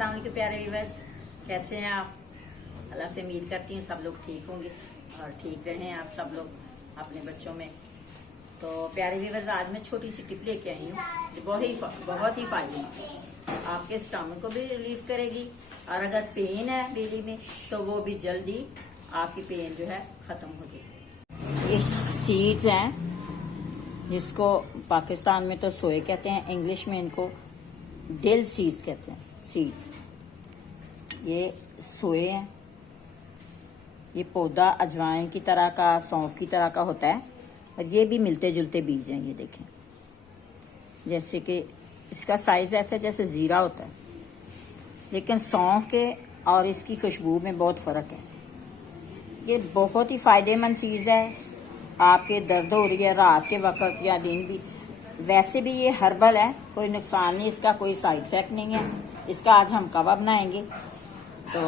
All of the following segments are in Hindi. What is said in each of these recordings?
अस्सलाम वालेकुम प्यारे व्यूअर्स, कैसे हैं आप। अल्लाह से उम्मीद करती हूँ सब लोग ठीक होंगे और ठीक रहें आप सब लोग अपने बच्चों में। तो प्यारे व्यूअर्स, आज मैं छोटी सी टिप लेके आई हूँ जो बहुत ही फायदेमंद, आपके स्टमक को भी रिलीफ करेगी और अगर पेन है बेली में तो वो भी जल्दी आपकी पेन जो है खत्म हो जाएगी। ये सीड्स हैं जिसको पाकिस्तान में तो सोए कहते हैं, इंग्लिश में इनको डेल सीड्स कहते हैं। सीड्स ये सोए हैं। ये पौधा अजवाइन की तरह का, सौंफ की तरह का होता है और ये भी मिलते जुलते बीज हैं। ये देखें, जैसे कि इसका साइज ऐसा जैसे जीरा होता है, लेकिन सौंफ के और इसकी खुशबू में बहुत फर्क है। ये बहुत ही फायदेमंद चीज है। आपके दर्द हो रही है रात के वक्त या दिन भी, वैसे भी ये हर्बल है, कोई नुकसान नहीं इसका, कोई साइड इफेक्ट नहीं है इसका। आज हम कावा बनाएंगे। तो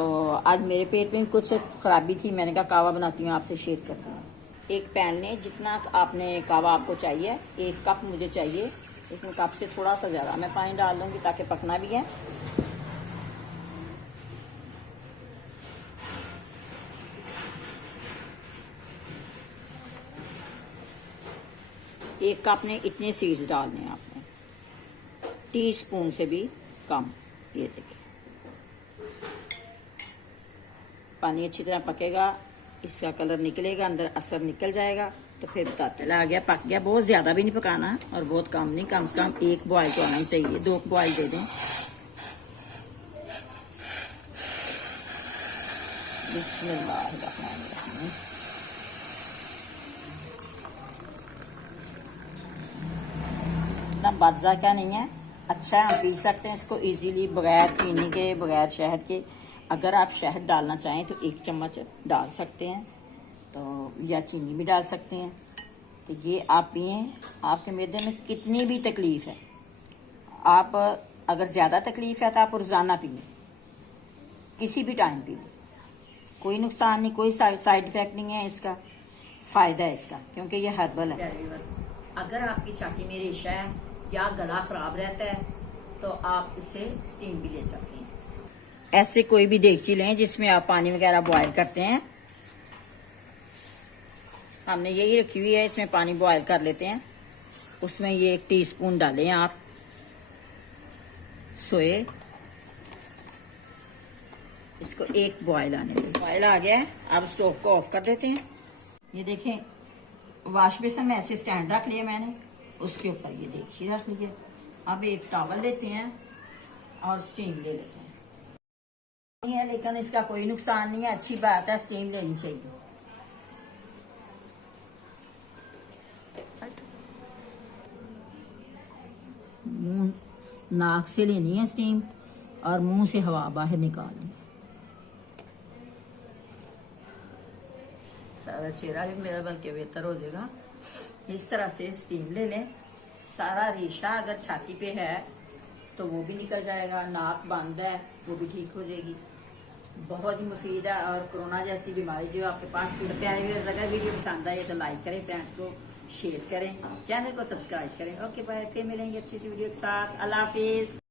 आज मेरे पेट में कुछ खराबी थी, मैंने कहा कावा बनाती हूँ, आपसे शेयर करती हूँ। एक पैन लें, जितना आपने कावा आपको चाहिए, 1 कप मुझे चाहिए। इसमें कप से थोड़ा सा ज़्यादा मैं पानी डाल दूँगी ताकि पकना भी है। एक कप ने इतने सीड्स डालने हैं आपने, टीस्पून से भी कम। ये देखिए, पानी अच्छी तरह पकेगा, इसका कलर निकलेगा, अंदर असर निकल जाएगा तो फिर बताते आ गया, पक गया। बहुत ज्यादा भी नहीं पकाना और बहुत कम नहीं, कम से कम 1 बॉयल तो आना ही चाहिए। 2 बॉयल दे दें। बिस्मिल्लाहिर्रहमानिर्रहीम। ना बाजा क्या नहीं है, अच्छा है, हम पी सकते हैं इसको इजीली बगैर चीनी के, बगैर शहद के। अगर आप शहद डालना चाहें तो 1 चम्मच डाल सकते हैं, तो या चीनी भी डाल सकते हैं। तो ये आप पिए। आपके मैदे में कितनी भी तकलीफ है, आप अगर ज़्यादा तकलीफ है तो आप रोज़ाना पिए, किसी भी टाइम पिए, कोई नुकसान नहीं, कोई साइड इफेक्ट नहीं है इसका, फ़ायदा है इसका, क्योंकि ये हर्बल है। अगर आपकी छाती में रेशा है या गला खराब रहता है तो आप इससे स्टीम भी ले सकते हैं। ऐसे कोई भी देगची लें जिसमें आप पानी वगैरह बॉयल करते हैं। हमने यही रखी हुई है, इसमें पानी बॉयल कर लेते हैं। उसमें ये 1 टीस्पून डालें आप सोए। इसको 1 बॉयल आने दें। बॉयल आ गया है, अब स्टोव को ऑफ कर देते हैं। ये देखें, वॉश बेसिन में ऐसे स्टैंड रख लिया मैंने, उसके ऊपर ये देगची रख ली है। अब एक टॉवल लेते हैं और स्टीम ले लेते हैं। नहीं है, लेकिन इसका कोई नुकसान नहीं है, अच्छी बात है, स्टीम लेनी चाहिए। मुंह नाक से लेनी है स्टीम और मुंह से हवा बाहर निकालनी है। सारा चेहरा भी मेरा बल्कि बेहतर हो जाएगा। इस तरह से स्टीम ले लें। सारा रेशा अगर छाती पे है तो वो भी निकल जाएगा, नाक बंद है वो भी ठीक हो जाएगी। बहुत ही मुफीद है। और कोरोना जैसी बीमारी जो आपके पास, प्यारे व्यूअर्स, अगर वीडियो पसंद आए तो लाइक करें, फ्रेंड्स को शेयर करें, चैनल को सब्सक्राइब करें। ओके बाय, फिर मिलेंगे अच्छी सी वीडियो के साथ। अल्लाह हाफिज।